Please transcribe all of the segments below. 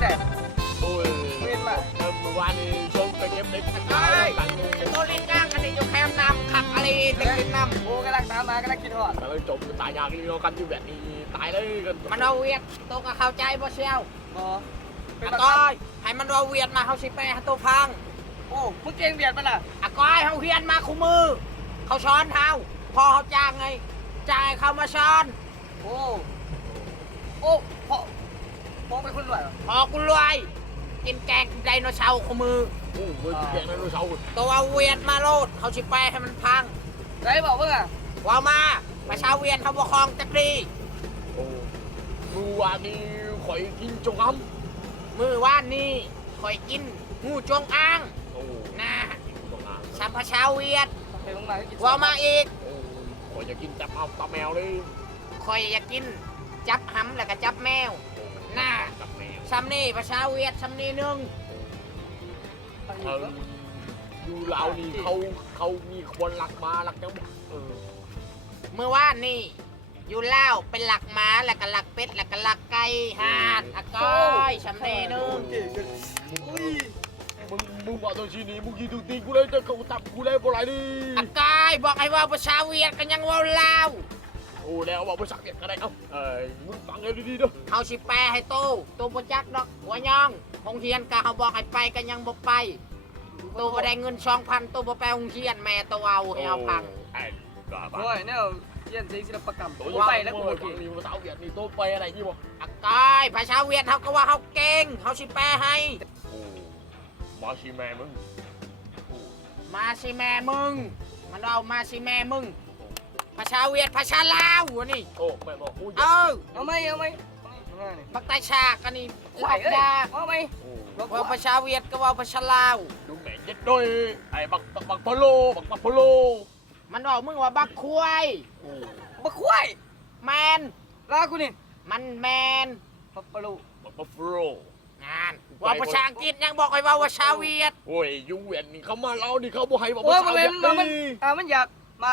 ใส่โอ้ย เว้นมา เมื่อวานนี้ชมไปเก็บเล็กตะก ไอ้ ร้า ตัวลิ้นย่างอันนี้อยู่แคมป์น้ำขักอะไรเด็กลิ้นน้ำ โอ้กำลังตามมากำลังกินหอด แต่เราจบตายยากนี่เรากันอยู่แบบนี้ตายเลยกัน มันเอาเวียดตัวก็เข้าใจบ่เชียว อ๋อเป็น อา บัง ก้ คั อบ ยให้มันเอาเวียดมาเขาสิไปให้ตัวพัง โอ้มึงเก่งเบียดมันอ่ะ อาก้อยเขาเฮียนมาคู่มือเขาช้อนเท้าพอเขาจ้างไงจ้างให้เขามาช้อน โอ้พ่อเป็นคนรวยเหรอ พอกูรวยกินแกงไดโนเสาร์คู่มือ โอ้เมื่อกี้แกงนั้นเราเช้า ตัวเอาเวียดมาโลดเขาสิไปให้มันพัง ไรบอกมึงอ่ะ ว่ามาประชาเวียนเขาบ่คลองจักรี โอ้เมื่อวานนี้ข่อยกินจงอ้ำ มือว่านนี่คอยกินงูจงอ้าง โอ้ นะ จงอ้ำ สัมประชาเวียน เห็นลงมากิน ว่ามาอีก โอ้ข่อยจะกินจับเอาตาแมวเลย คอยอยากกินจับหำแล้วก็จับแมว น่า จับแมว ซ้ำนี่ประชาเวียนซ้ำนี่หนึง ดูเรานี่เขามีคนหลักมาหลักจังอ เมื่อวานนี่อยู่เล่าวเป็นหลักม้าแล้วก็หลักเป็ดแล้วก็หลักไก่ห่านอะก้อยซ้ำนี่หนึง อุ้ย มึงบอกตัวชีนี้มึงยิงตัวตีกูเลยจะเขาจับกูเลยบ่ไรดิ อะก้อยบอกให้ว่าประชาเวียนกันยังเว่าเล่าว โอ้แล้วบอกภาษาเวียดก็ได้เอ้ามึงฟังให้ดีๆเด้อ เขาสิแปลให้โตประจักดอกหัวย่องโรงเรียนกะเขาบอกให้ไปกันยังบ่ไปโตบ่ได้เงิน2,000โตบ่ไปโรงเรียนแม่โตเอาให้เอาพัง ไอ้บ้า โอ้ยเนี่ยเรียนศิลปกรรม ตัว ไปแล้วกู โอ โอ เค เค มีภาษาเวียดนี่ตัวไปอะไรนี่บ่ อะก้อยภาษาเวียดเขาก็ว่าเขาเก่งเขาสิแปลให้ โอ้มาชีแม่มึง มาสิแม่มึงมันเอามาสิแม่มึงภาษาเวียดภาษาลาววะนี่ โอ้แม่บอกกู เออ เอาไหม บักไตชากันนี่ ไหว ลอก เลย ดา เอาไหม ว่าภาษาเวียดก็ว่าภาษาลาว ดูแม่เย็ดด้วยไอ้บักพะโลบักพะโล มันบอกมึงว่าบักควาย บักควาย แมน ลากูนี่ มันแมน ปับปะลู บักบัฟโล งานว่าภาษาอังกฤษยังบอกให้ว่าภาษาเวียด โอ้ยยูเวียดนี่เขามาเล่านี่เขาบอกให้บอก โอ้ ภาย ษา มัน เวี เป็ ย น ด มัน นี่ มันอยากมา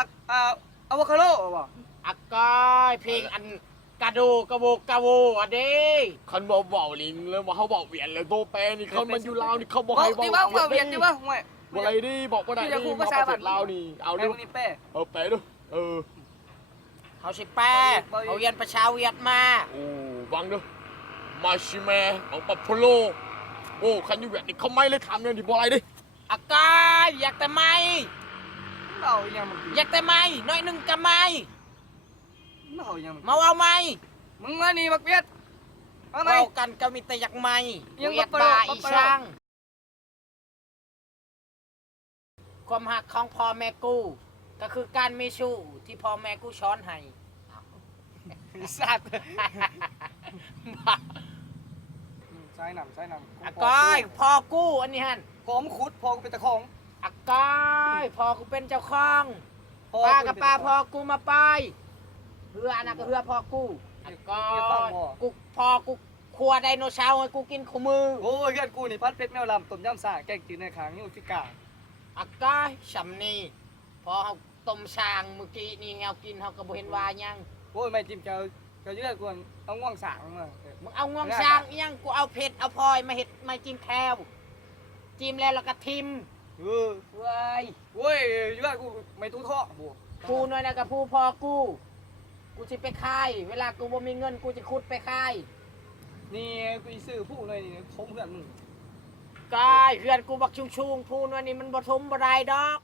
อะโวคาโดป่ะ อะก้อยเพลงอันกระดูกระโวกกระโวอ่ะเด้ คันบอกลิงแล้วมาเขาบอกเวียนเลยโตแปรนี่เขามันอยู่ลาวนี่เขาบอก บอก ให้ ที่ว่าเวียนที่ว่าห่วย บอกอะไรดิบอกว่าได้ ที่จะพู ดิ ด มา ภาษา ประเทศลาวนี่เอา ไอ้ ดิ พวกนี้เป้ เอาแปรดูเออ เขาสิแปลเขาเรียนภาษาเวียดมา โอ้วังดูมาชิแมของปับพโลโอ้คันอยู่เวียดนี่เขาไม่เลยทำเนี่ยดิบอกอะไรดิ อะก้อยอยากแต่ไม่ เราอย่างมึง อยากแต่ไม่น้อยหนึงก็ไม่ เราอย่างมึง มาเอาไหม มึงมานี่บักเวียดเอาไหม เอากันก็มีแต่อยากไม่ ยัง เวียด บ่ บา บ่ อี บ่ ช่าง ความหักของพ่อแม่กูก็คือการมีชู้ที่พ่อแม่กูช้อนให้ สัตว์ใช้หนำใช้หนำ อะก้อยพ่อกูอันนี้ฮัน ผมขุดพอกูเป็นตะของ อะก้อยพ่อกูเป็นเจ้าของป้ากับป้าพ่อกูมาไปเรืออันนั้นก็เรือพ่อกูอะก้อยกูพ่อกูครัวไดโนเสาร์ให้กูกินคู่มือ โอ้ยเพื่อนกูนี่พัดเพชรแมวลำต้มยำซ่าแกงจืดในขางนี่อุฟิกา อะก้อยสำนีพอเขาต้มช่างเมื่อกี้นี่เฮากินเฮาก็บ่เห็นว่าหยัง โอ้ยไม่จิ้มเจ้าเยอะกวนเอาง่วงสางมา มึงเอางวงช่างอีหยังกูเอาเผ็ดเอาพลอยมาเห็ดมาจิ้มแคบจิ้มแล้วก็ทิม เออ เว้ย โอ้ยเยอะกูไม่ตู้ท่อบัว กูหน่อยนะกับผู้พอกูจะไปค่ายเวลากูบ่มีเงินกูจะขุดไปค่าย นี่กูซื้อผู้หน่อยนี่คมเพื่อนมึง กายเพื่อนกูบักชุงๆผู้หน่อยนี่มันบ่ทมบ่ได้ดอก